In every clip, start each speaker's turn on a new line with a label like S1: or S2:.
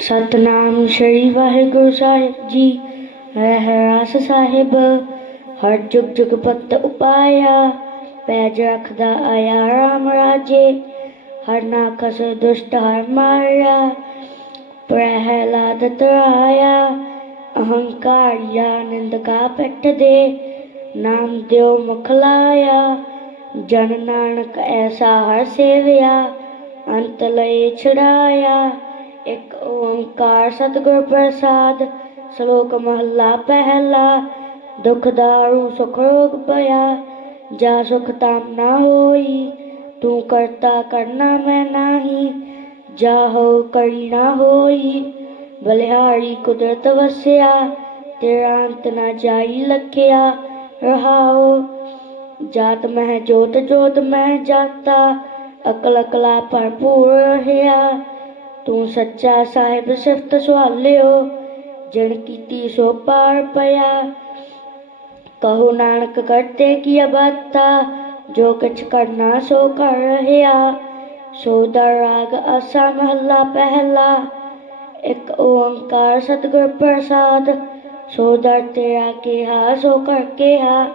S1: ਸਤਨਾਮ ਸ੍ਰੀ ਵਾਹਿਗੁਰੂ ਸਾਹਿਬ ਜੀ। ਰਹਿਰਾਸ ਸਾਹਿਬ, ਹਰ ਜੁਗ ਜੁਗ ਭਗਤ ਉਪਾਇਆ ਪੈਜ ਰੱਖਦਾ ਆਇਆ ਰਾਮ ਰਾਜੇ। ਹਰ ਨਾ ਨਾਕਸ ਦੁਸ਼ਟ ਹਰ ਮਾਰਿਆ, ਪ੍ਰਹਿਲਾਦ ਤਰਾਇਆ। ਅਹੰਕਾਰਿਆ ਨਿੰਦਕਾ ਪੈਠ ਦੇ, ਨਾਮ ਦਿਓ ਮੁਖ ਲਾਇਆ। ਜਨ ਨਾਨਕ ਐਸਾ ਹਰ ਸੇਵਿਆ, ਅੰਤ ਲਏ ਛੜਾਇਆ ਇੱਕ ਓੰਕਾਰ ਸਤਿਗੁਰ ਪ੍ਰਸਾਦ, ਸ਼ਲੋਕ ਮਹਲਾ ਪਹਿਲਾ, ਦੁਖ ਦਾਰੂ ਸੁਖ ਰੋਗ ਪਿਆ ਜਾ ਸੁਖ ਤਾਮ ਨਾ ਹੋਈ, ਤੂੰ ਕਰਤਾ ਕਰਨਾ ਮੈਂ ਨਾਹੀ, ਜਾ ਹੋ ਕਰੀ ਨਾ ਹੋਈ, ਬਲਿਹਾਰੀ ਕੁਦਰਤ ਵਸਿਆ, ਤੇਰਾ ਅੰਤ ਨਾ ਜਾਈ ਲਖਿਆ ਰਹਾਓ ਜਾਤ ਮਹਿ ਜੋਤ ਜੋਤ ਮਹਿ ਜਾਤਾ, ਅਕਲ ਅਕਲਾ ਭਰਪੂਰ ਰਹਿਆ। ਤੂੰ ਸੱਚਾ ਸਾਹਿਬ ਸਿਫਤ ਸੁਹਾਲਿਓ ਜਨ ਕੀਤੀ ਸੋ ਪਾਰ ਪਿਆ। ਕਹੋ ਨਾਨਕ ਕਰਤੇ ਕੀ ਬਾਤਾ ਜੋ ਕਛ ਕਰਨਾ ਸੋ ਕਰ ਰਹਿਆ ਸੋ ਦਾ ਰਾਗ ਅਸਾ ਮਹੱਲਾ ਪਹਿਲਾ, ਇੱਕ ਓੰਕਾਰ ਸਤਿਗੁਰ ਪ੍ਰਸਾਦ। ਸੋ ਦਰ ਤੇਰਾ ਕਿਹਾ, ਸੋ ਕਰ ਕਿਹਾ,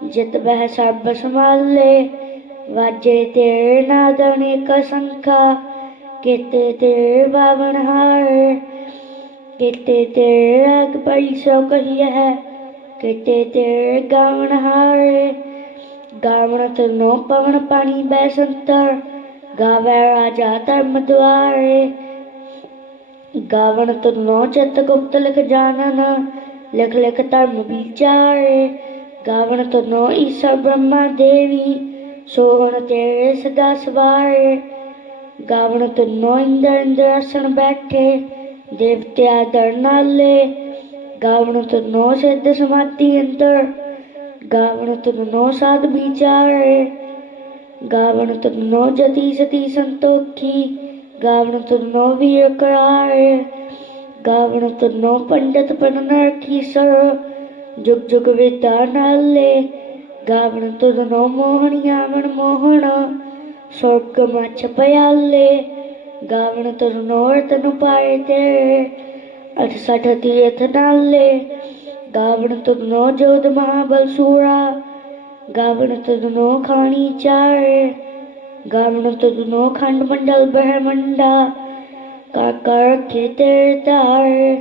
S1: ਜਿਤ ਬਹਿ ਸਭ ਸੰਭਾਲੇ, ਵਾਜੇ ਤੇਰੇ ਨਾਦ ਅਨੇਕ ਸੰਖਾ। ਕੀਤੇ ਤੇਰੇ ਬਾਵਨ ਹਾਰ। ਕੀਤੇ ਤੇਰੇ ਰਾਗ ਪਈ ਸੋ ਕਹੀਏ ਹੈ। ਕੀਤੇ ਤੇਰੇ ਗਾਵਨ ਹਾਰ। ਗਾਵਨ ਨੋ ਪਵਨ ਪਾਣੀ ਬੈ ਸੰਤਰ। ਗਾਵੇ ਰਾਜਾ ਧਰਮ ਦੁਆਰੇ। ਗਾਵਨ ਨੋ ਚਿਤ ਗੁਪਤ ਲਿਖ ਜਾਣਨ। ਲਿਖ ਲਿਖ ਧਰਮ ਵਿਚਾਰੇ। ਗਾਵਨ ਨੋ ਈਸ਼ਰ ਬ੍ਰਹਮਾ ਦੇਵੀ। ਸੋਹਣ ਤੇਰੇ ਸਦਾ ਸਵਾਰੇ। ਗਾਵਨ ਨੋ ਇੰਦਰ ਇੰਦਰ ਆਸਣ ਬੈਠੇ ਦੇਵਤਿਆ ਦਰ ਨਾਲੇ ਗਾਵਨ ਸਿੱਧ ਸਮਾਧੀ ਅੰਦਰ ਗਾਵਨ ਤਨੋ ਸਾਧ ਵਿਚਾਰੇ। ਗਾਵਨ ਨੋ ਜਤੀ ਸਤੀ ਸੰਤੋਖੀ ਗਾਵਨ ਨੋ ਵੀਰ ਕਰਾਰੇ ਗਾਵਨ ਤਨੋ ਪੰਡਤ ਪਨ ਰਖੀ ਸਰ, ਜੁਗ ਜੁਗ ਵਿਦਾ ਨਾਲੇ ਗਾਵਨ ਤਨੋ ਮੋਹਣੀਆਂ ਮਨ ਮੋਹਣ ਸੁਰਗ ਮਛ ਪਿਆਲੇ ਗਾਵਨ ਤਨੋ ਤਨ ਪਾਏ ਤੇ, ਅਠ ਸਠ ਤੀਰਥ ਨਾਲੇ ਗਾਵਨ ਤਨੋ ਜੋਧ ਮਹਾਬਲ ਸੂਰਾ ਗਾਵਨ ਤਦਨੋ ਖਾਣੀ ਚਾਰ ਗਾਵਨ ਤਦਨੋ ਖੰਡ ਮੰਡਲ ਬ੍ਰਹਮੰਡਾ ਕਾ ਕਰ ਖੇਤੇ ਤਾਰ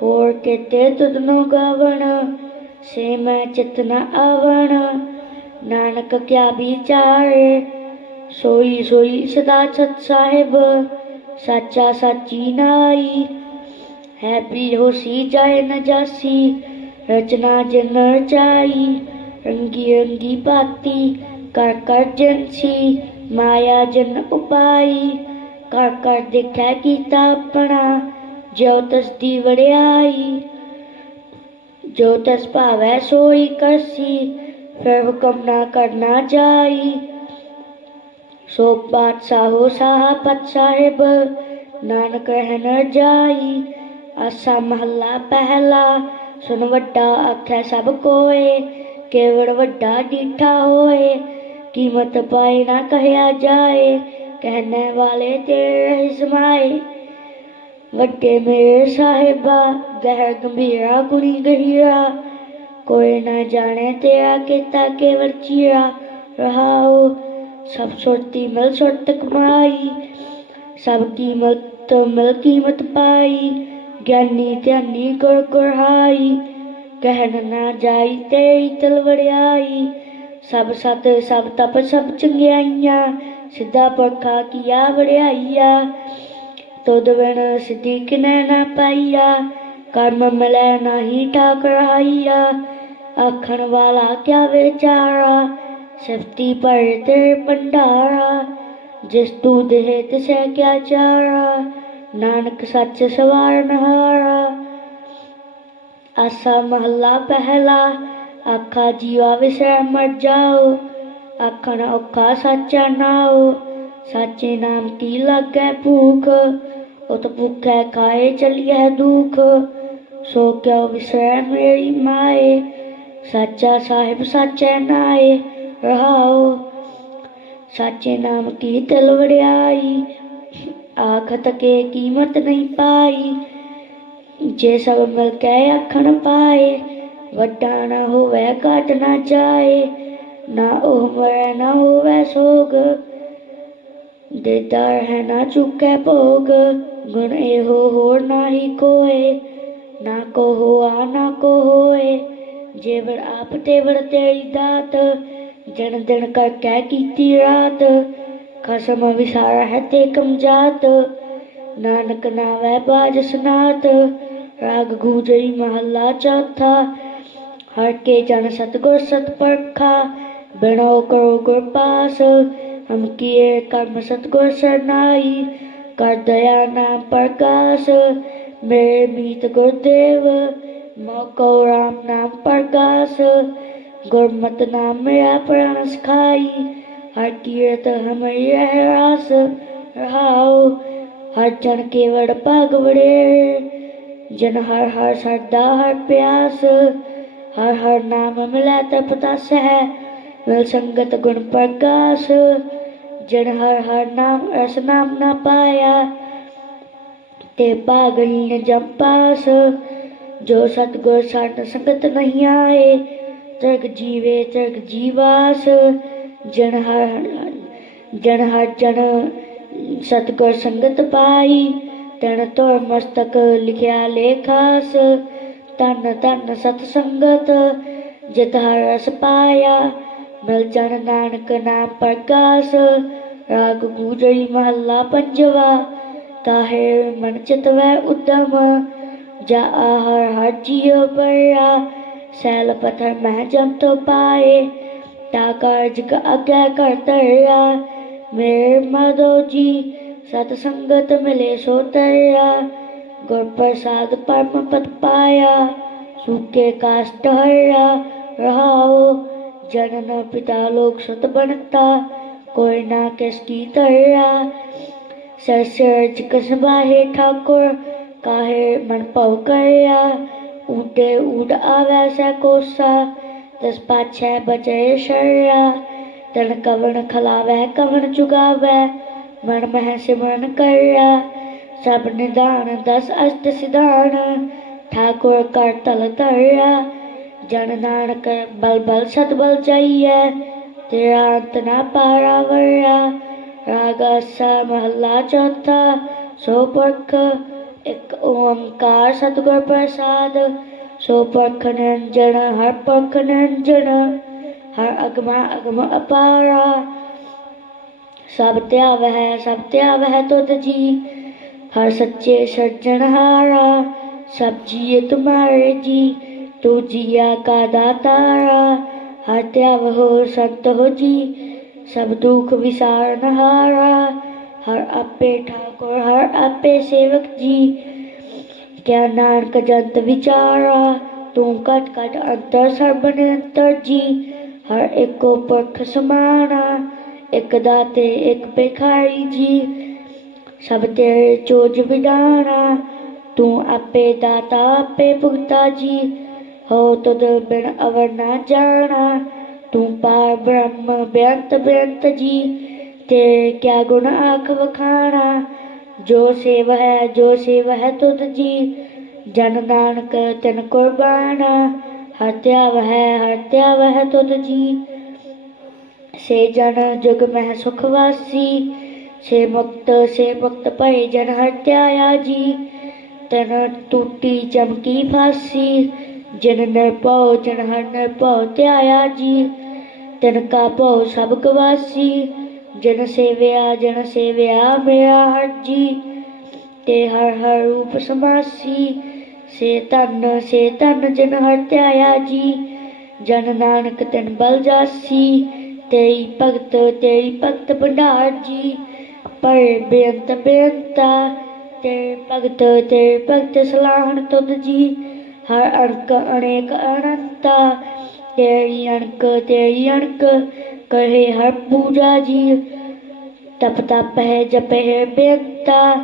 S1: ਸੇਈ ਤਦਨੋ ਗਾਵਨ ਜੋ ਤੁਧ ਪਾਵਨ ਰਤੇ ਤੇ ਭਗਤ ਰਸਾਲੇ ਹੋਰ ਕਿਤੇ ਤਦਨੋ ਗਾਵਨ ਸੇ ਮੈਂ ਚਿਤਨਾ ਆਵਣ। ਨਾਨਕ ਕਿਆ ਵਿਚਾਰ, ਸੋਈ ਸੋਈ ਸਦਾ ਸਤ ਸਾਹਿਬ, ਸਾਚਾ ਸਾਚੀ ਨਾਈ। ਹੈ ਵੀ ਹੋਸੀ ਜਾਏ ਨ ਜਾਸੀ, ਰਚਨਾ ਜਨ ਰਚਾਈ। ਰੰਗੀ ਰੰਗੀ ਬਾਤੀ ਕਰ ਕਰ ਜਨਸੀ ਜੋ ਤਸ ਦੀ ਵੜਿਆਈ ਜੋ ਤਸ ਭਾਵੈ ਸੋਈ ਕਰਸੀ, ਫਿਰ ਹੁਕਮ ਨਾ ਕਰਨਾ ਜਾਈ। ਸੋ ਬਾਦਸ਼ਾਹੋ ਸਾਹਾ ਸਾਹਿਬ, ਨਾਨਕ ਰਹਿ ਜਾਈ। ਆਸਾ ਮਹੱਲਾ ਪਹਿਲਾ ਸੁਨ ਵੱਡਾ ਆਖੈ ਸਭ ਕੋਏ ਕੇਵੜ ਵੱਡਾ ਡੀਠਾ ਹੋਏ, ਕੀਮਤ ਪਾਈ ਨਾ ਕਹਿਆ ਜਾਏ ਕਹਿਣੇ ਵਾਲੇ ਤੇਰੇ ਸਮਾਏ ਵੱਡੇ ਮੇਰ ਸਾਹਿਬਾ ਗਹਿ ਗੰਭੀਰਾ ਗੁਣੀ ਗਹੀਰਾ। ਕੋਈ ਨਾ ਜਾਣੇ ਤੇਰਾ ਕੀਤਾ ਕੇ ਚੀਰਾ ਰਹਾਓ, ਸਭ ਸੁਰਤੀ ਮਿਲ ਸੁਰਤ ਕਮਾਈ। ਸਭ ਕੀਮਤ ਮਿਲ ਕੀਮਤ ਪਾਈ। ਗਿਆਨੀ ਧਿਆਨੀ ਗੁਰ ਗੁਰਹਾਈ। ਕਹਿਣ ਨਾ ਜਾਈ ਤੇਰੀ ਤਲਵੜਿਆਈ। ਸਭ ਸਤ, ਸਭ ਤਪ, ਸਭ ਚੰਗਿਆਈਆਂ। ਸਿੱਧਾ ਪਰਖਾ ਕੀਆ ਵੜਿਆਈਆ ਤੁਧ ਬਿਨ ਸਦੀਕ ਕਿਨੈ ਨਾ ਪਾਈਆ, ਕਰਮ ਮਿਲੈ ਨਹੀਂ ਠਾਕ ਰਹਾਈਆ ਆਖਣ ਵਾਲਾ ਕਿਆ ਵਿਚਾਰਾ ਸਿਫਤੀ ਪਰ ਤੇ ਭੰਡਾਰਾ, ਜਿਸ ਤੂ ਦੇਹ ਤਿਸੈ ਕਿਆ ਚਾਰਾ, ਨਾਨਕ ਸੱਚ ਸਵਾਰ ਨਹਾਰਾ। ਆਸਾ ਮਹੱਲਾ ਪਹਿਲਾ, ਆਖਾ ਜੀਵਾ ਵਿਸੈ ਮਰ ਜਾਓ, ਆਖਣ ਔਖਾ ਸੱਚਾ ਨਾਓ ਸਾਚੇ ਨਾਮ ਕੀ ਲੱਗੈ ਭੂਖ ਉਤ ਭੁਖੈ ਖਾਏ ਚਲੀਐ ਦੁਖ ਸੋ ਕਿਉ ਵਿਸੈ ਮੇਰੀ ਮਾਏ ਸਾਚਾ ਸਾਹਿਬ ਸਾਚੈ ਨਾਏ ਰਹਾਉ ਸਾਚੇ ਨਾਮ ਕੀ ਤਿਲ ਵੜਿਆਈ ਆਖਤ ਕੇ ਕੀਮਤ ਨਹੀਂ ਪਾਈ ਜੇ ਸਭ ਮਿਲ ਕੇ ਆਖਣ ਪਾਏ ਵੱਡਾ ਨਾ ਹੋਵੇ ਘਟ ਨਾ ਜਾਏ ਨਾ ਉਹ ਮਰੇ ਨਾ ਹੋਵੇ ਸੋਗ ਦੇਦਾਰ ਹੈ ਨਾ ਚੁੱਕੈ ਭੋਗ ਗੁਣ ਇਹੋ ਹੋਰ ਨਾਹੀ ਕੋਏ, ਨਾ ਕੋ ਹੋਆ ਨਾ ਕੋ ਹੋਏ ਜੇ ਵਰ ਆਪ ਤੇ ਵਰ ਤੇਰੀ ਦਾਤ, ਜਨ ਦਿਨ ਕਰ ਕਹਿ ਕੀਤੀ ਰਾਤ। ਖਸਮ ਵਿਸਾਰਾ ਹੈ ਤੇ ਕਮਜਾਤ ਨਾਨਕ ਨਾਵੈ ਬਾਜ ਸੁਨਾਤ। ਰਾਗ ਗੂਜਰੀ ਮਹੱਲਾ ਚੌਥਾ, ਹਰ ਕੇ ਜਨ ਸਤਗੁਰ ਸਤਪਰਖਾ ਬਿਨੋ ਕਰੋ ਗੁਰ ਪਾਸ, ਹਮ ਕੀਏ ਕਰਮ ਸਤਗੁਰ ਸਰਨਾਈ ਕਰ ਦਇਆ ਨਾਮ ਪ੍ਰਕਾਸ਼, ਮੇਰੇ ਮੀਤ ਗੁਰਦੇਵ, ਮੋਕੋ ਰਾਮ ਨਾਮ ਪ੍ਰਕਾਸ਼, ਗੁਰਮਤਿ ਨਾਮ ਮੇਰਾ ਪ੍ਰਾਨ ਸਖਾਈ, ਹਰ ਕੀਰਤ ਹਮਰੀ ਰਾਸ ਰਹਾਉ, ਹਰ ਜਨ ਕੇਵੜ ਭਾਗ ਜਨ ਹਰ ਹਰ ਸਰਦਾ ਹਰ ਪਿਆਸ, ਹਰ ਹਰ ਨਾਮ ਮਿਲੈ ਤਪਤਾ ਸਹਿ ਮਿਲ ਸੰਗਤ ਗੁਣ ਪ੍ਰਕਾਸ਼ ਜਨ ਹਰ ਹਰ ਨਾਮ ਰਸ ਨਾਮ ਨਾ ਪਾਇਆ। ਤੇ ਪਾਗਲ ਨ ਜੰਪਾਸ ਜੋ ਸਤਗੁਰ ਸਾਧ ਸੰਗਤ ਨਹੀਂ ਆਏ। ਤਰਕ ਜੀਵੇ ਤਰਕ ਜੀਵਾਸ, ਜਨ ਹਰ ਜਨ ਹਰ ਜਨ ਸਤਗੁਰ ਸੰਗਤ ਪਾਈ। ਤਨ ਤੋਰ ਮਸਤਕ ਲਿਖਿਆ ਲੇਖਾਸ ਤਨ ਤਨ ਸਤ ਸੰਗਤ, ਜਿਤ ਹਰ ਰਸ ਪਾਇਆ। ਮਿਲ ਜਨ ਨਾਨਕ ਨਾਮ ਪ੍ਰਕਾਸ਼ ਰਾਗ ਗੂਜਰੀ ਮਹੱਲਾ ਪੰਜਵਾ ਤਾਹੇ ਮਨ ਚਿਤਵੈ ਉਦਮ ਜਾ ਹਰ ਹਰ ਜੀਉ ਬੜਾ ਸੈਲ ਪਥਰ ਮਹਿ ਜੰਤ ਪਾਏ ਤਾ ਕਾਰਜ ਕ ਅਗੈ ਕਰ ਤਰਿਆ ਮੇਰੇ ਮਾਧੋ ਜੀ ਸਤ ਸੰਗਤ ਮਿਲੇ ਸੋ ਤਰਿਆ ਗੁਰ ਪ੍ਰਸਾਦ ਪਰਮ ਪਦ ਪਾਇਆ ਸੂਕੇ ਕਾਸ਼ਟ ਹਰਿਆ ਰਹਾਉ ਜਨਨ ਪਿਤਾ ਲੋਕ ਸਤ ਬਣਤਾ, ਕੋਈ ਨਾ ਕਿਸ ਕੀ ਤਰਿਆ ਸਰਸਰਜ ਕਸਬਾਹੇ ਠਾਕੁਰ, ਕਾਹੇ ਮਨ ਭਉ ਕਰਿਆ। ਉਡੇ ਉਡ ਆਵੈ ਸੈ ਕੋਸਾ ਦਸ ਪਾਛੈ ਬਚੈ ਸ਼ਰਿਆ। ਤਨ ਕਵਣ ਖਲਾਵੈ, ਕਵਣ ਚੁਗਾਵੈ ਮਨ ਮਹਿ ਸਿਮਰਨ ਕਰਿਆ। ਸਭ ਨਿਦਾਨ ਦਸ ਅਸ਼ਟ ਸਿਧਾਨ, ਠਾਕੁਰ ਕਰ ਤਲ ਧਰਿਆ ਜਨ ਨਾਨਕ ਬਲ ਬਲ ਸਤ ਬਲ ਚਾਈਐ ਤੇਰਾ ਅੰਤ ਨਾ ਪਾਰਾ ਵਰਿਆ ਰਾਗਾ ਆਸਾ ਮਹੱਲਾ ਚੌਥਾ, ਸੋ ਪਰਖ ਇੱਕ ਓੰਕਾਰ ਸਤਿਗੁਰ ਪ੍ਰਸਾਦ। ਸੋ ਪਰਖ ਨਿਰੰਜਨ, ਹਰ ਪਰਖ ਨਿਰੰਜਨ, ਹਰ ਅਗਮਾ ਅਗਮ ਅਪਾਰਾ। ਸਭ ਧਿਆਵਹਿ ਸਭ ਧਿਆਵਹਿ ਤੁਧ ਜੀ, ਹਰ ਸੱਚੇ ਸਰਜਨਹਾਰਾ ਸਭ ਜੀਏ ਤੁਮਾਰੇ ਜੀ ਤੂ ਜੀਆ ਕਾ ਦਾਤਾਰਾ ਹਰ ਧਿਆਵ ਹੋ ਸੰਤ ਹੋ ਜੀ, ਸਭ ਦੁਖ ਵਿਸਾਰਨਹਾਰਾ ਹਰ ਆਪੇ ਠਾਕੁਰ, ਹਰ ਆਪੇ ਸੇਵਕ ਜੀ। ਕਿਆ ਨਾਨਕ ਜੰਤ ਵਿਚਾਰਾ, ਤੂੰ ਕਟ ਕਟ ਅੰਤਰ ਸਰਬ ਨਿਰੰਤਰ ਜੀ। ਹਰ ਇੱਕੋ ਪੁਰਖ ਸਮਾਨਾ ਇੱਕ ਦਾਤੇ, ਇੱਕ ਭਿਖਾਰੀ ਜੀ। ਸਭ ਤੇਰੇ ਚੋਜ ਵਿਡਾਣਾ, ਤੂੰ ਆਪੇ ਦਾਤਾ, ਆਪੇ ਭੁਗਤਾ ਜੀ। ਹੋ ਤਦ ਬਿਨ ਅਵਰ ਨਾ ਜਾਣਾ, ਤੂੰ ਪਾਰ ਬ੍ਰਹਮ ਬੇਅੰਤ ਬੇਅੰਤ ਜੀ, ਤੇ ਕਿਆ ਗੁਣ ਆਖ ਵਖਾਣਾ? ਜੋ ਸੇਵ ਹੈ, ਜੋ ਸੇਵ ਹੈ ਤੁਧ ਜੀ, ਜਨ ਨਾਨਕ ਤਨ ਕੁਰਬਾਨਾ ਹਰ ਧਿਆਵ ਹੈ, ਹਰ ਧਿਆਵ ਹੈ ਤੁਧ ਜੀ। ਸੇ ਜਨ ਜੁਗ ਮਹਿ ਸੁਖ ਵਾਸੀ, ਸੇ ਮੁਕਤ ਸੇ ਮੁਕਤ ਭਏ ਜਨ ਹਰ ਧਿਆਇਆ ਜੀ, ਤਨ ਟੂਟੀ ਚਮਕੀ ਫਾਸੀ ਜਿਨ ਨਿਰਭਉ ਜਿਨ ਹਰ ਨਿਰਭਉ ਧਿਆਇਆ ਜੀ ਤਨ ਕਾ ਭਉ ਸਭ ਗਵਾਸੀ ਜਨ ਸੇਵਿਆ ਜਿਨ ਸੇਵਿਆ ਮੇਰਾ ਹਰ ਜੀ, ਤੇ ਹਰ ਹਰ ਰੂਪ ਸਮਾਸੀ, ਸੇ ਤਨ ਸੇ ਤਨ ਜਿਨ ਹਰ ਧਿਆਇਆ ਜੀ, ਜਨ ਨਾਨਕ ਤਿਨ ਬਲ ਜਾਸੀ, ਤੇਈ ਭਗਤ ਤੇਈ ਭਗਤ ਭੰਡਾਰ ਜੀ ਪਰ ਬੇਅੰਤ ਬੇਅੰਤਾ ਤੇ ਭਗਤ ਤੇ ਭਗਤ ਸਲਾਹਣ ਤੁਧ ਜੀ ਹਰ ਅਣਕ ਅਨੇਕ ਅਨੰਤਾ ਤੇਰੀ ਅਣਕ ਤੇਰੀ ਅਣਕ ਕਹੇ ਹਰ ਪੂਜਾ ਜੀ ਤਪ ਤਪ ਹੈ ਜਪੇ ਹੈ ਬੇਅੰਤਾ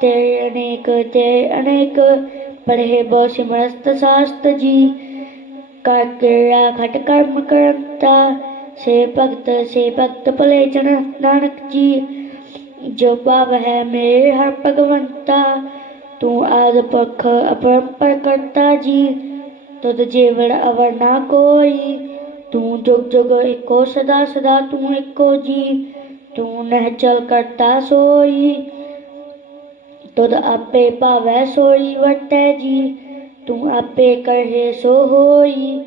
S1: ਤੇਰੇ ਅਨੇਕ ਤੇਰੇ ਅਨੇਕ ਪੜ੍ਹੇ ਬਹੁ ਸਿਮਰਸਤ ਸਾਸਤ ਜੀ ਕਰ ਕਿਰਿਆ ਖਟ ਕਰਮ ਕਰੰਤਾ ਸੇ ਭਗਤ ਸੇ ਭਗਤ ਭਲੇ ਜਨ ਨਾਨਕ ਜੀ ਜੋ ਭਾਵ ਹੈ ਮੇਰੇ ਹਰ ਭਗਵੰਤਾ ਤੂੰ ਆਦ ਪਖ ਅਪਰੰਪਰ ਕਰਤਾ ਜੀ, ਤੁਧ ਜੀਵਨ ਅਵਰ ਨਾ ਕੋਈ। ਤੂੰ ਜੁਗ ਜੁਗ ਇੱਕੋ ਸਦਾ ਸਦਾ ਤੂੰ ਇੱਕੋ ਜੀ, ਤੂੰ ਨਹਿ ਚਲ ਕਰਤਾ ਸੋਈ। ਤੁਧ ਆਪੇ ਭਾਵੈ ਸੋਈ ਵਰਤੈ ਜੀ, ਤੂੰ ਆਪੇ ਕਰਹਿ ਸੋ ਹੋਈ।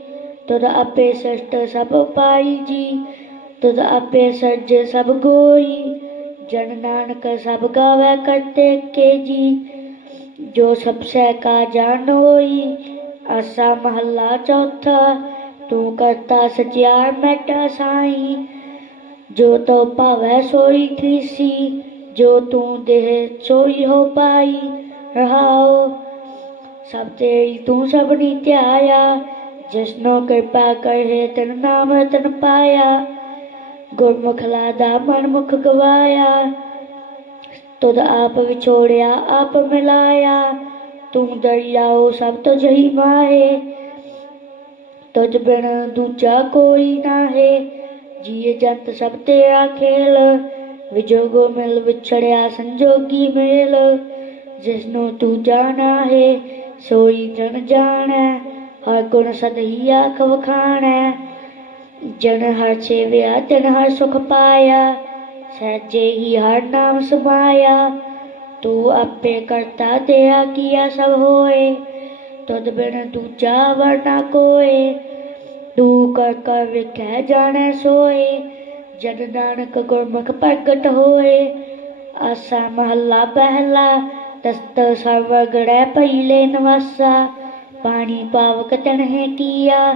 S1: ਤੁਧ ਆਪੇ ਸ੍ਰਿਸ਼ਟ ਸਭ ਪਾਈ ਜੀ, ਤੁਧ ਆਪੇ ਸਰਜ ਸਭ ਗੋਈ। ਜਨ ਨਾਨਕ ਸਭ ਗਾਵੈ ਕਰਤੇ ਕੇ ਜੀ ਜੋ ਸਭ ਸਹਿ ਕਾ ਜਾਣ ਹੋਈ, ਆਸਾ ਮਹੱਲਾ ਚੌਥਾ, ਤੂੰ ਕਰਤਾ ਸਚਿਆਰ ਮੈਟਾ ਸਾਈ। ਜੋ ਤੋ ਭਾਵੈ ਸੋਈ ਥੀਸੀ ਜੋ ਤੂੰ ਦੇਹ ਸੋਈ ਹੋ ਪਾਈ ਰਹਾਓ ਸਭ ਤੇਰੀ ਤੂੰ ਸਭਨੀ ਧਿਆਇਆ, ਜਿਸਨੋ ਕਿਰਪਾ ਕਰੇ ਤਨ ਨਾਮ ਰਤਨ ਪਾਇਆ। ਗੁਰਮੁਖ ਲਾਦਾ ਮਨ ਮੁਖ ਗਵਾਇਆ ਤੁਧ ਆਪ ਵਿਛੋੜਿਆ, ਆਪ ਮਿਲਾਇਆ। ਤੂੰ ਦਰਿਆਓ ਸਭ ਤੋਂ ਜਹੀ ਮਾਹੇ। ਤੁਝ ਬਿਨ ਦੂਜਾ ਕੋਈ ਨਾਹੇ। ਜੀਏ ਜੰਤ ਸਭ ਤੇਰਾ ਖੇਲ। ਵਿਜੋਗੋ ਮਿਲ ਵਿਛੜਿਆ ਸੰਜੋਗੀ ਮੇਲ। ਜਿਸਨੂੰ ਤੂੰ ਜਾਣਾ ਹੈ, ਸੋਈ ਜਨ ਜਾਣੈ। ਹਰ ਗੁਣ ਸਦਹੀ ਆਖ ਵਖਾਣੈ। ਜਨ ਹਰ ਸੇਵਿਆ, ਤਨ ਹਰ ਸੁਖ ਪਾਇਆ। ਸਹਿਜੇ ਹੀ ਹਰ ਨਾਮ ਸਮਾਇਆ ਤੂੰ ਆਪੇ ਕਰਤਾ ਤੇਰਾ ਕੀਆ ਸਭ ਹੋਏ। ਤੁਧ ਬਿਨ ਦੂਜਾ ਵਰਨਾ ਕੋਏ। ਤੂੰ ਕਰ ਕਰ ਵੇਖੈ ਜਾਣੈ ਸੋਏ। ਜਦ ਨਾਨਕ ਗੁਰਮੁਖ ਪ੍ਰਗਟ ਹੋਏ। ਆਸਾ ਮਹੱਲਾ ਪਹਿਲਾ ਤਸਤ ਸਰਵਗੜੈ ਪਹਿਲੇ ਨਵਾਸਾ ਪਾਣੀ ਪਾਵਕ ਤਨਹਿ ਕੀਆ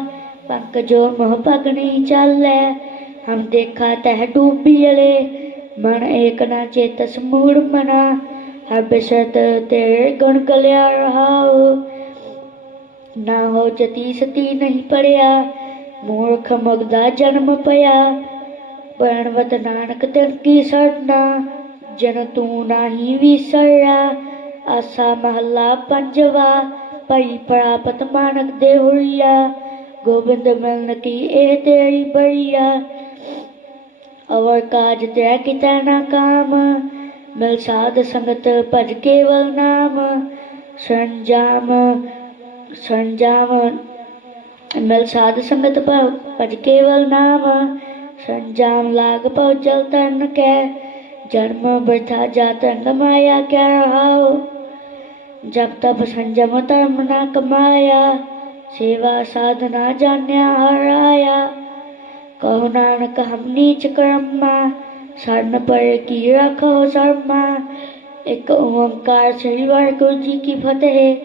S1: ਪੰਕ ਜੋ ਮੋਹ ਪਗਣੀ ਚਾਲੈ। ਹਮ ਦੇਖਾ ਤਹ ਡੂਬੀਲੇ ਮਨ ਏਕ ਨਾ ਚੇਤਸ ਮੂੜ ਮਨਾ ਹਰ ਬਿਸਤ ਗੁਣ ਗਲਿਆ ਰਹਾਉ। ਨਾ ਹੋ ਜਤੀ ਸਤੀ ਨਹੀਂ ਪੜਿਆ, ਮੂਰਖ ਮਗਦਾ ਜਨਮ ਪਿਆ। ਪਰਣਵਤ ਨਾਨਕ ਤਿਲ ਕੀ ਸਰਨਾ ਜਨ ਤੂੰ ਨਾਹੀ ਵਿਸਰਿਆ ਆਸਾ ਮਹੱਲਾ ਪੰਜਵਾ, ਭਈ ਪ੍ਰਾਪਤ ਮਾਨਕ ਦੇ ਹੁਰੀਆ ਗੋਬਿੰਦ ਮਿਲਨ ਕੀ ਇਹ ਤੇਰੀ ਬੜੀਆ। ਅਵਰ ਕਾਜ ਤੇ ਕਿਤੈ ਨਾ ਕਾਮ ਮਿਲ ਸਾਧ ਸੰਗਤ ਭਜ ਕੇਵਲ ਨਾਮ ਸੰਜਾਮ ਸੰਜਾਮ ਮਿਲ ਸਾਧ ਸੰਗਤ ਭਵ ਭਜ ਕੇਵਲ ਨਾਮ ਸੰਜਾਮ ਲਾਗ ਪਉ ਜਲ ਤਰਨ ਕੈ ਜਨਮ ਬਰਥਾ ਜਾਤ ਅੰਗ ਮਾਇਆ ਕਿਆ ਰਹਾਉ ਜਬ ਤਬ ਸੰਜਮ ਧਰਮ ਨਾ ਕਮਾਇਆ ਸੇਵਾ ਸਾਧਨਾ ਜਾਣਿਆ करुणानक हमनीच कर्मा, शरण पर की रखो शर्मा। एक ओंकार श्री वाहगुरु जी की फतेह।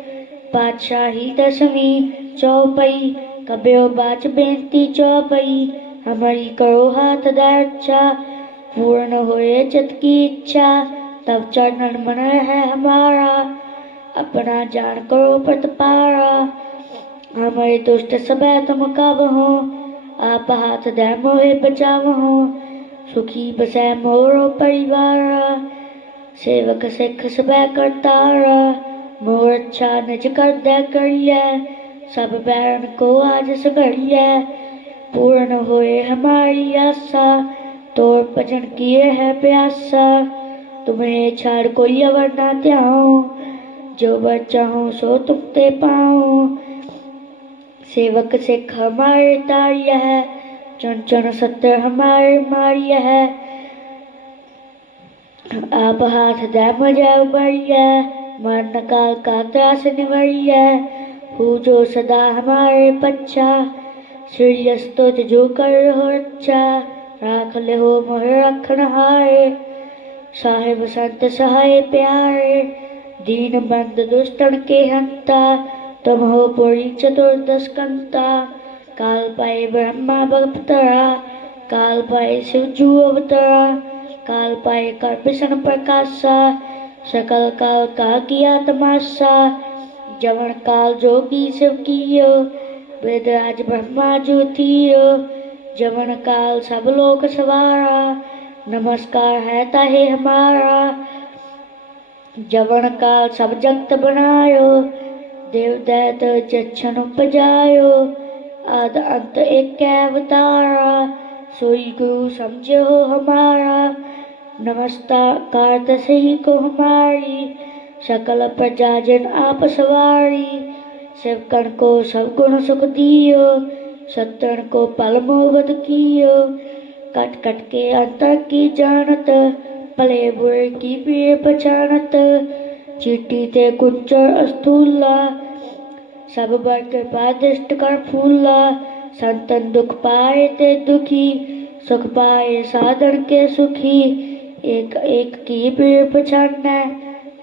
S1: पातशाही दशमी चौपई कबे बाच बेनती चौपई। हमारी करो हाथ दाचा पूर्ण होए चत की इच्छा, तब चरण मन है हमारा। अपना जान करो प्रतपारा हमारे दुष्ट सब तुम कब हो? ਆਪ ਹਾਥ ਦੇ ਮੋਹਿ ਬਚਾਵਹੁ, ਸੁਖੀ ਬਸੈ ਮੋਰੋ ਪਰਿਵਾਰ। ਸੇਵਕ ਸਿੱਖ ਸਭੈ ਕਰਤਾਰ, ਮੋਰ ਅੱਛਾ ਨਿਜ ਕਰਦਾ ਕਰੀਐ, ਸਭ ਬੈਣ ਕੋ ਆਜ ਸਗੜੀਐ। ਪੂਰਨ ਹੋਏ ਹਮਾਰੀ ਆਸਾ, ਤੋਰ ਭਜਨ ਕੀਏ ਹੈ ਪਿਆਸਾ। ਤੁਮਹੇ ਛਾੜ ਕੋਈ ਅਵਰ ਨਾ ਧਿਆਉ, ਜੋ ਬਚਾਉ ਸੋ ਤੁਮ ਤੇ ਪਾਉ। सेवक सिख हमारे तारिया है चुन चुन सत्य हमारे मारिया है आप हाथ दे मज़ा उबरिया मरण काल का त्रास निवरिया हूँ जो सदा हमारे पच्छा, श्री अस्तुत जो कर हो अच्छा राख ले हो मोह रखन हारे। साहेब संत सहाय प्यारे, दीन बंद दुष्टन के हंता तुम हो पुरी चतुर्दश कंता काल पाए ब्रह्मा भक्तरा काल पाए शिवजू अवतरा काल पाए कर विष्णु प्रकाशा सकल काल का किया तमाशा जवन काल जोगी शिव कियो वेदराज ब्रह्मा जो थियो जवन काल सब लोक सवारा, नमस्कार है ताहे हमारा जवन काल सब जगत बनायो ਦੇਵ ਦੈਤ ਜਛਨ ਪਜਾਇਓ ਆਦ ਅੰਤ ਏਕੈ ਅਵਤਾਰਾ, ਸੋਈ ਗੁਰੂ ਸਮਝੋ ਹਮਾਰਾ। ਨਮਸਤਾ ਕਾਰਤ ਸਹੀ ਕੋ ਹਮਾਰੀ, ਸਕਲ ਪ੍ਰਜਾ ਜਨ ਆਪ ਸਵਾਰੀ। ਸੇਵਕਣ ਕੋ ਸਭ ਗੁਣ ਸੁਖ ਦਿਓ ਸਤਣ ਕੋ ਪਲ ਮੋਵਤ ਕੀਓ। ਕਟ ਕਟ ਕੇ ਅੰਤ ਕੀ ਜਾਣਤ, ਭਲੇ ਬੁਰੇ ਕੀ ਪੀਏ ਪਛਾਣਤ चीटी ते कुंचर अस्थूला सब बर कृपा दृष्ट कर फूला संतन दुख पाए ते दुखी सुख पाए साधन के सुखी एक एक की पीड़ पछाना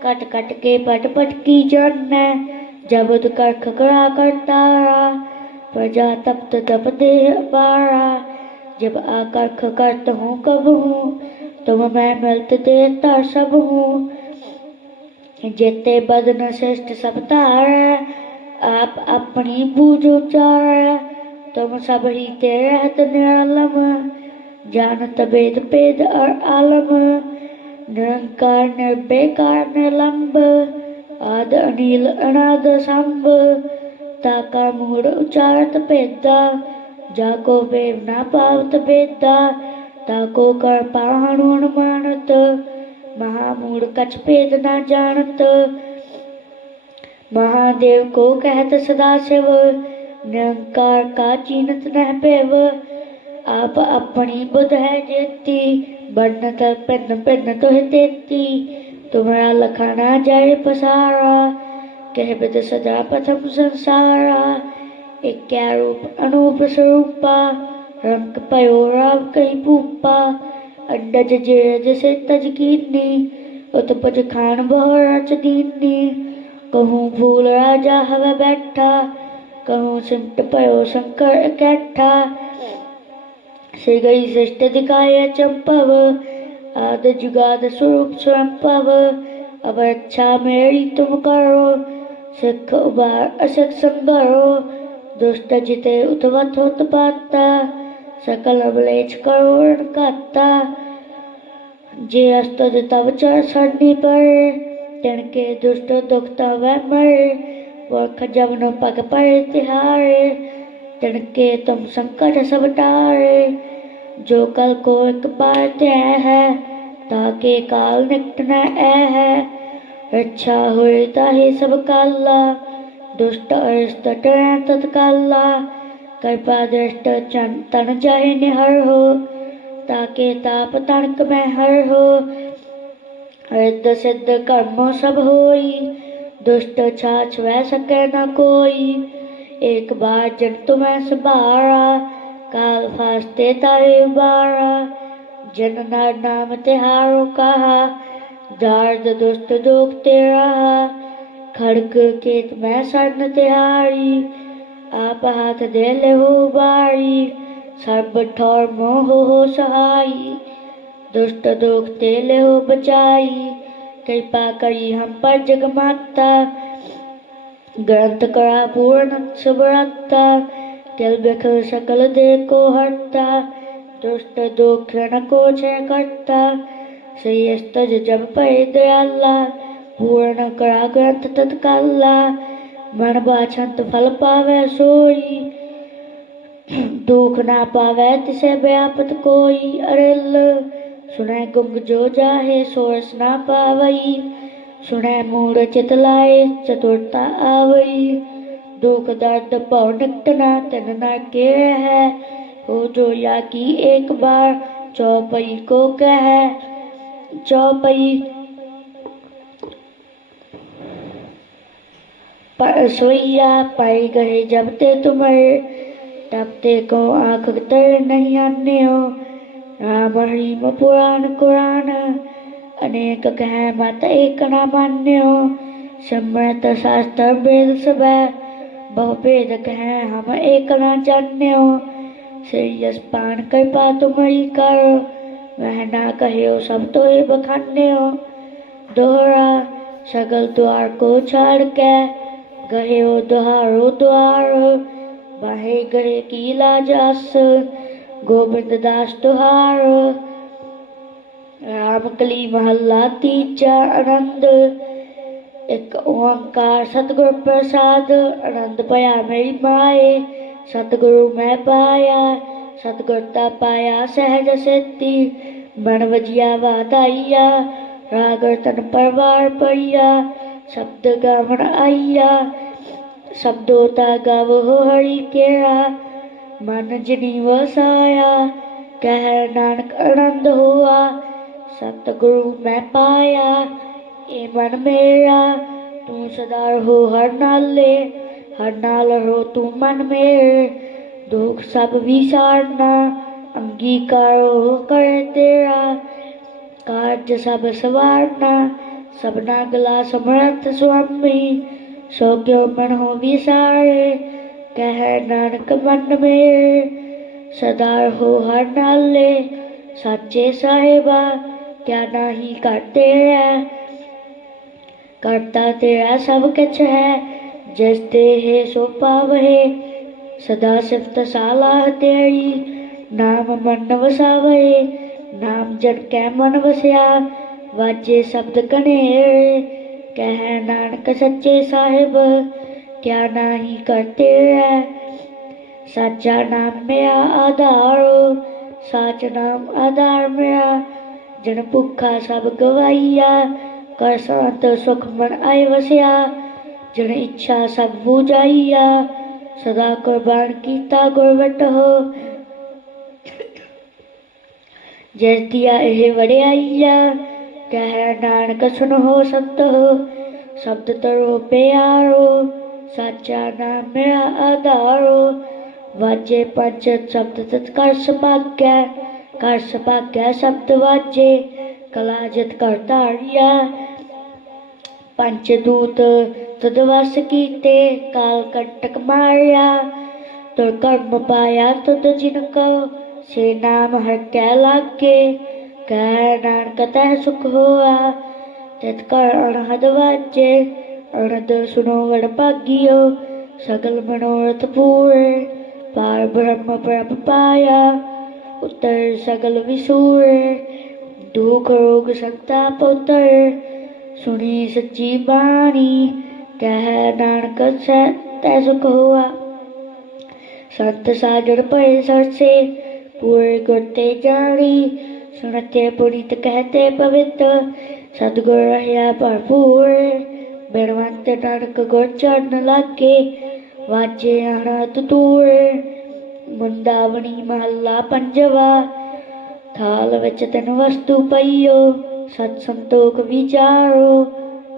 S1: कट कट के पट पट की जानना जबद कर खकड़ा कर तारा प्रजा तप्त तप दे पारा जब आकर खकरत हूँ कब हूँ तुम मैं मिलत देता सब हूँ ਜੇਤੇ ਬਦਨ ਸ੍ਰਿਸ਼ਟ ਸਭ ਧਾਰੈ, ਆਪ ਆਪਣੀ ਬੂਝ ਉਚਾਰੈ, ਤੁਮ ਸਭ ਹੀ ਤੇ ਰਹਤ ਨਿਰਾਲਮ ਜਾਣਤ ਬੇਦ ਪੇਦ ਅਰ ਆਲਮ, ਨਿਰੰਕਾਰ ਨਿਰਬੇਕਾਰ ਨਿਲੰਬ ਆਦ ਅਨੀਲ ਅਨਾਦ ਸੰਭ, ਤਾ ਕਾ ਮੂੜ ਉਚਾਰਤ ਭੇਦਾ, ਜਾ ਕੋ ਵੇਵ ਨਾ ਪਾਵਤ ਭੇਦਾ ਤਾ ਕੋ ਕਰ ਪਾਹਣੁ ਮਹਾਮੂੜ ਕਛ ਭੇਦ ਨਾ ਜਾਣਤ। ਮਹਾਦੇਵ ਕੋ ਕਹਿਤ ਸਦਾ ਸਿਵ, ਨਿਰੰਕਾਰ ਕਾ ਚੀਨਤ ਨਹਿ ਭੇਵ। ਆਪ ਆਪਣੀ ਬੁਧ ਹੈ ਜੇਤੀ, ਬਨ ਤਰ ਪਿੰਨ ਪਿੰਨ ਤੋਹਿ ਤੇਤੀ। ਤੁਮਰਾ ਲਖਣਾ ਜਾਇ ਪਸਾਰਾ, ਕਹਿ ਬਿਦ ਸਦਾ ਪਥਮ ਸੰਸਾਰਾ। ਇਕਿਆ ਰੂਪ ਅਨੂਪ ਸਰੂਪਾ, ਰੰਗ ਪਇਓ ਰਾਵ ਕਈ ਭੂਪਾ। भूपा अंडज जेज से तज कीनी उत्पज खान बहु रच दीनी कहूँ भूल राजा हवा बैठा, कहूँ सिमट पयो शंकर इकट्ठा। से गई सृष्ट दिखाया चंपव, आद जुगाद स्वरूप स्वयं पव अब अच्छा मेरी तुम करो, सिख उबार असिख संगरो। दुष्ट जिते उतवत होत पाता। सकल अवलेच करो काता जे अस्त तब चर सरनी पर तिनके दुष्ट दुखता वह मर वर्ख जब न पग पर तिहारे तिनके तुम संकट सब टारे जो कल को एक बार तय है ताके काल निकट न ऐ है रक्षा हुई ताहि सब काला दुष्ट अरिष्ट टरण तत्काला ਕਿਰਪਾ ਦ੍ਰਿਸ਼ਟ ਚੰਨ ਤਨ ਜਾਏ ਨਿਹਰ ਹੋ, ਤਾਕੇ ਤਾਪ ਤਣਕ ਮੈਂ ਹਰ ਹੋ। ਰਿੱਧ ਸਿੱਧ ਕਰਮੋ ਸਭ ਹੋਈ, ਦੁਸ਼ਟ ਛਾਛ ਵੈ ਸਕੈ ਨਾ ਕੋਈ। ਇੱਕ ਬਾਰ ਜਨ ਤੁਮੈ ਸਭਾਰਾ, ਕਾਲ ਫਾਸਤੇ ਤਾਰੇ ਬਾਰਾ ਜਨ ਨਾ ਨਾਮ ਤੇ ਹਾਰੋ ਕਹਾ ਦਰਦ ਦੁਸ਼ਟ ਦੁਖ ਤੇ ਰਹਾ ਖੜਕ ਕੇਤ ਮੈਂ ਸਰਨ ਤਿਹਾਰੀ दे ले हो बारी सर्ब ठौर मोह हो सहाई। दुष्ट दुख ते ले हो बचाई, कृपा करी हम पर जग माता ग्रंथ करा पूर्ण सुभरता तिल बिख सकल दे को हरता। दुष्ट दुख न को छय करता स्तज जब पै दयाला। पूर्ण करा ग्रंथ तत्काला ਮਨਬਾ ਛੰਤ ਫਲ ਪਾਵੇ ਸੋਈ, ਦੁਖ ਨਾ ਪਾਵੇ ਤਿਸੇ ਬਿਆਪਤ ਕੋਈ। ਅਰਲ, ਸੁਣੈ ਗੁੰਗ ਜੋ ਜਾਹੇ ਸੋਰਸ ਨਾ ਪਾਵਈ, ਸੁਣੈ ਮੂੜ ਚਿਤ ਲਾਏ ਚਤੁਰਤਾ ਆਵਈ। ਦੁਖ ਦਰਦ ਭਉ ਨਿਕਟਨਾ ਤਨ ਨਾ ਕੇ ਹੈ ਹੋ ਜੋ ਯਾ ਕੀ ਇੱਕ ਬਾਰ ਚੌਪਈ ਕੋ ਕਹੈ ਚੌਪਈ पर सोइया पाई गए जब ते तुम्हारे तब ते को आंख तर नहीं आने हो राम हरिम पुराण कुरान अनेक कह मत एक न मान्य हो समृत शास्त्र वेद सब बहु भेद कह हम एक न जान्य हो श्रेयस पान कृपा तुम्हारी करो वह ना कहो सब तो ही बखान्य हो दोहरा सगल द्वार को छाड़ के गहे हो द्वारो द्वार बाहे गए कीला जास गोविंद दास तुहार राम कली महल्ला तीजा आनंद एक ओंकार सतगुर प्रसाद आनंद पया मेरी माए ਸਤਿਗੁਰੂ ਮੈਂ ਪਾਇਆ ਸਤਿਗੁਰ ਤਾ ਪਾਇਆ ਸਹਿਜ ਸੇਤੀ ਮਨ ਵਜਿਆ ਵਾਧਾਈਆ ਰਾਗ ਤਨ ਪਰਵਾਰ ਪਈਆ ਸ਼ਬਦ ਗਾਵਣ ਆਈਆ, ਸ਼ਬਦੋ ਤਾ ਗਾਵੋ ਹਰੀ ਕੇਰਾ। ਮਨ ਜਿਨੀ ਵਸਾਇਆ ਕਹਿ ਨਾਨਕ ਆਨੰਦ ਹੋਆ। ਸਤਿਗੁਰੂ ਮੈਂ ਪਾਇਆ, ਇਹ ਮਨ ਮੇਰਾ। ਤੂੰ ਸਦਾ ਰਹੋ ਹਰ ਨਾਲੇ, ਹਰ ਨਾਲ ਰਹੋ ਤੂੰ ਮਨ ਮੇਰੇ। ਦੁੱਖ ਸਭ ਵਿਸਾਰਨਾ, ਅੰਗੀਕਾਰ ਹੋ ਕਰ ਤੇਰਾ। ਕਾਰਜ ਸਭ ਸਵਾਰਨਾ ਸਭਨਾ ਗਲਾ ਸਮਰਥ ਸੁਆਮੀ, ਸੋ ਕਿਉ ਮਨ ਹੋ ਵਿਸਾਰੇ ਕਹਿ ਨਾਨਕ ਮਨ ਮੇਰੇ ਸਦਾ ਹੋ ਹਰ ਨਾਲੇ, ਸਾਚੇ ਸਾਹਿਬਾ, ਕਿਆ ਨਾਹੀ ਕਰਤੇ ਹੈ ਕਰਤਾ ਤੇਰਾ ਸਭ ਕੁਛ ਹੈ, ਜਿਸ ਤੇ ਹੈ ਸੋ ਪਾਵਹਿ। ਸਦਾ ਸਿਫਤ ਸਾਲਾਹ ਤੇਰੀ, ਨਾਮ ਮਨ ਵਸਾਵੇ ਨਾਮ ਜਨ ਕੈ ਮਨ ਵਸਿਆ। ਵਾਜੇ ਸ਼ਬਦ ਕਨੇਰ ਕਹਿ ਨਾਨਕ ਸੱਚੇ ਸਾਹਿਬ, ਕਿਆ ਨਾਹੀ ਕਰਤੇ ਹੈ ਸਾਚਾ ਨਾਮ ਮੇਰਾ ਆਧਾਰੋ, ਸਾਚ ਨਾਮ ਆਧਾਰ ਮੇਰਾ। ਜਨ ਭੁੱਖਾ ਸਭ ਗਵਾਈਆ ਕਰ ਸੰਤ ਸੁਖ ਮਨ ਆਏ ਵਸਿਆ। ਜਨ ਇੱਛਾ ਸਭ ਬੁਝਾਈਆ, ਸਦਾ ਕੁਰਬਾਨ ਕੀਤਾ ਗੁਰਵਟ ਹੋ ਜਿਸ ਦੀਆ ਇਹ ਵੜਿਆਈਆ ਕਹਿ ਨਾਨਕ ਸੁਨੋ ਸੰਤ। ਹੋ ਸ਼ਬਦ ਤਰੋ ਪਿਆਰੋ, ਸਾਚਾ ਨਾਮ ਮੇਰਾ ਆਧਾਰੋ। ਵਾਜੇ ਪੰਜ ਸ਼ਬਦ ਤਤ ਕਰ ਸੁਭਾਗੈ ਕਰ ਸੁਭਾਗੈ ਸ਼ਬਦ ਵਾਜੇ। ਕਲਾ ਜਿਤ ਕਰ ਧਾਰਿਆ। ਪੰਜ ਦੂਤ ਤਦ ਵਸ ਕੀਤੇ, ਕਾਲ ਕੰਟਕ ਮਾਰਿਆ। ਤੁਰ ਕਰਮ ਪਾਇਆ ਤੁਧ ਜਿਨ ਕੋ ਸੇ ਨਾਮ ਹਰ ਕੈ ਲਾਗੇ। ਕਹਿ ਨਾਨਕ ਤੈ ਸੁਖ ਹੋਆ, ਤਿਤ ਕਰ ਅਣਹਦ ਵਾਜੇ ਅਣਦ ਸੁਨੋ ਵਡ ਭਾਗਿਓ, ਸਗਲ ਮਨੋਰਥ ਪੂਰੇ, ਪਾਰ ਬ੍ਰਹਮ ਪ੍ਰਭ ਪਾਇਆ, ਉਤਰ ਸਗਲ ਵਿਸੂਰੇ, ਦੁਖ ਰੋਗ ਸੰਤਾਪ ਉਤਰ, ਸੁਣੀ ਸੱਚੀ ਬਾਣੀ ਕਹਿ ਨਾਨਕ ਸੈ, ਤੈ ਸੁਖ ਹੋਆ। ਸੰਤ ਸਾਜਣ ਭਏ ਸਰਸੇ, ਪੂਰੇ ਗੁਰਤੇ ਜਾਣੀ ਸੁਣਤੇ ਪੁਨੀਤ ਕਹਤੇ ਪਵਿੱਤ, ਸਤਿਗੁਰ ਰਹਿਆ ਭਰਪੂਰ। ਬਿਰਵੰਤ ਨਾਨਕ ਗੁਰ ਚਰਨ ਲਾਗੇ, ਵਾਜੇ ਅਨਹਤ ਤੂਰ ਮੁੰਦਾਵਣੀ ਮਹੱਲਾ ਪੰਜਵਾ, ਥਾਲ ਵਿੱਚ ਤਨ ਵਸਤੂ ਪਈਓ, ਸਤ ਸੰਤੋਖ ਵਿਚਾਰੋ।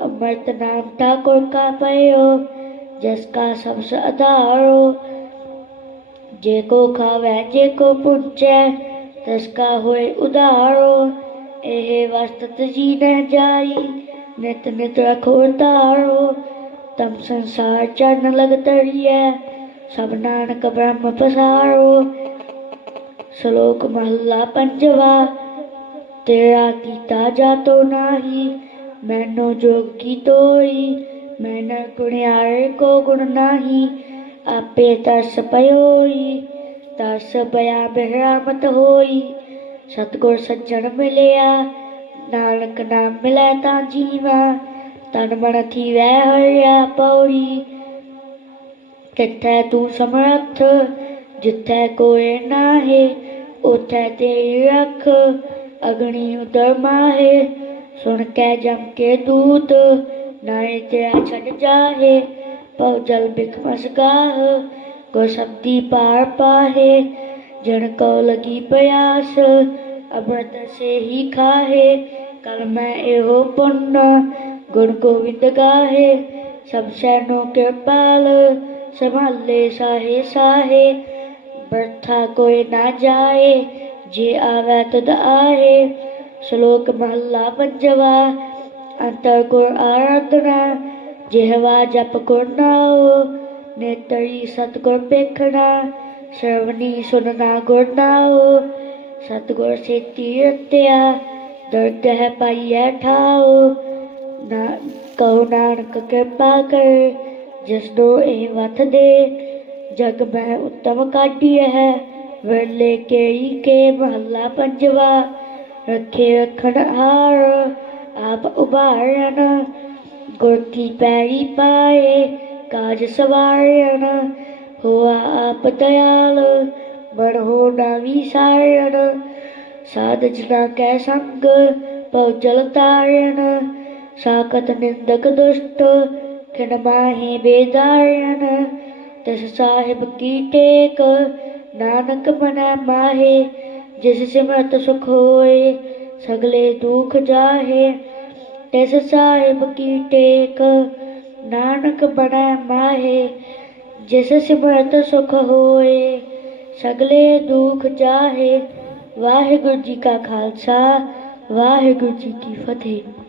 S1: ਅੰਮ੍ਰਿਤ ਨਾਮ ਠਾਕੁਰ ਕਾ ਪਈਓ ਜਿਸ ਕਾ ਸਬਸ ਆਧਾਰੋ ਜੇ ਕੋ ਖਾਵੇ ਤਸਕਾ ਹੋਏ ਉਧਾਰੋ, ਇਹ ਵਸਤ ਜੀ ਨ ਜਾਈ, ਨਿਤ ਨਿਤ ਰਖੋ ਤਾਰੋ ਤਮ ਸੰਸਾਰ ਚਰਨ ਲਗ ਤਰੀਐ ਸਭ ਨਾਨਕ ਬ੍ਰਹਮ ਪਸਾਰੋ। ਸ਼ਲੋਕ ਮਹੱਲਾ ਪੰਜਵਾ, ਤੇਰਾ ਕੀਤਾ ਜਾਤੋ ਨਾਹੀ, ਮੈਨੋ ਜੋਗ ਕੀ ਤੋਈ, ਮੈਨ ਗੁਣਿਆਰੇ ਕੋ ਗੁਣ ਨਾਹੀ, ਆਪੇ ਤਰਸ ਪਇਓਈ ਤਰਸ ਬਿਆ ਬਿਹਰਾਮਤ ਹੋਈ, ਸਤਗੁਰ ਸੱਜਣ ਮਿਲਿਆ, ਨਾਨਕ ਨਾਮ ਮਿਲੈ ਤਾਂ ਜੀਵਾ, ਤਨ ਮਨ ਥੀਵੈ ਹਰਿਆ ਪੌੜੀ। ਤਿੱਥੈ ਤੂੰ ਸਮਰੱਥ, ਜਿੱਥੇ ਕੋਈ ਨਾਹੇ, ਉਥੈ ਤੇਰੀ ਰੱਖ, ਅਗਣੀ ਉਦਰ ਮਾਹੇ। ਸੁਣ ਕੇ ਜਮ ਕੇ ਦੂਤ ਨਾਏ ਤੇਰਾ ਛੱਡ ਜਾਹੇ ਪਉ ਜਲ ਬਿਖ ਮਸਗਾਹ ਗੋ ਸ਼ਬਦੀ ਪਾਰ ਪਾਹੇ ਜਨ ਕੋ ਲਗੀ ਪਿਆਸ ਅਮਰਤ ਸੇ ਹੀ ਖਾਹੇ ਕਲ ਮੈਂ ਇਹੋ ਪੁੰਨ ਗੁਣ ਗੋਬਿੰਦ ਗਾਹੇ ਸਭ ਸੈਨੋ ਕਿਰਪਾਲ ਸੰਭਾਲੇ ਸਾਹੇ ਸਾਹੇ ਬਰਥਾ ਕੋਈ ਨਾ ਜਾਏ ਜੇ ਆਵੇ ਤਦ ਆਏ ਸ਼ਲੋਕ ਮਹੱਲਾ ਪੰਜਵਾ ਅੰਤਰ ਗੁਰ ਆਰਾਧਨਾ ਜਿਹਵਾ ਜਪ ਗੁਰ ਨਾਉ ਨੇਤਰੀ ਸਤਗੁਰ ਪੇਖਣਾ ਸਰਵਣੀ ਸੁਨਣਾ ਗੁਰ ਨਾਉ। ਸਤਗੁਰ ਸੇਤੀ ਰਤਿਆ, ਦਰਦ ਹੈ ਪਾਈਐ ਠਾਉ। ਨਾ ਕਉ ਨਾਨਕ ਕਿਰਪਾ ਕਰ, ਜਿਸ ਨੂੰ ਇਹ ਵਤ ਦੇ। ਜਗ ਮੈਂ ਉੱਤਮ ਕਾਢੀ ਹੈ, ਵੇਲੇ ਕੇਈ ਕੇ ਮਹੱਲਾ ਪੰਜਵਾ। ਰੱਖੇ ਰਖਣ ਹਾਰ, ਆਪ ਉਭਾਰਨ, ਗੁਰ ਕੀ ਪੈਰੀ ਪਾਏ। ਕਾਜ ਸਵਾਰਨ ਹੋਆ ਆਪ ਦਇਆਲ ਮਰਹੋ ਨਾ ਵਿਸਾਰਨ ਸਾਧ ਜਨਾ ਕੈ ਸੰਗ ਪਉ ਜਲ ਤਾਰਨ ਸਾਕਤ ਨਿੰਦਕ ਦੁਸ਼ਟ ਖਿਨ ਮਾਹੀ ਬੇਦਾਰਨ ਤਿਸ ਸਾਹਿਬ ਕੀ ਟੇਕ, ਨਾਨਕ ਮਨਾ ਮਾਹੇ। ਜਿਸ ਸਿਮਰਤ ਸੁਖ ਹੋਏ, ਸਗਲੇ ਦੁਖ ਜਾਹੇ। ਤਿਸ ਸਾਹਿਬ ਕੀ ਟੇਕ ਨਾਨਕ ਬਣਾ ਮਾਹੇ, ਜਿਸ ਸਿਮਰਤ ਸੁਖ ਹੋਏ, ਸਗਲੇ ਦੁਖ ਜਾਹੇ ਵਾਹਿਗੁਰੂ ਜੀ ਕਾ ਖਾਲਸਾ, ਵਾਹਿਗੁਰੂ ਜੀ ਕੀ ਫਤਿਹ।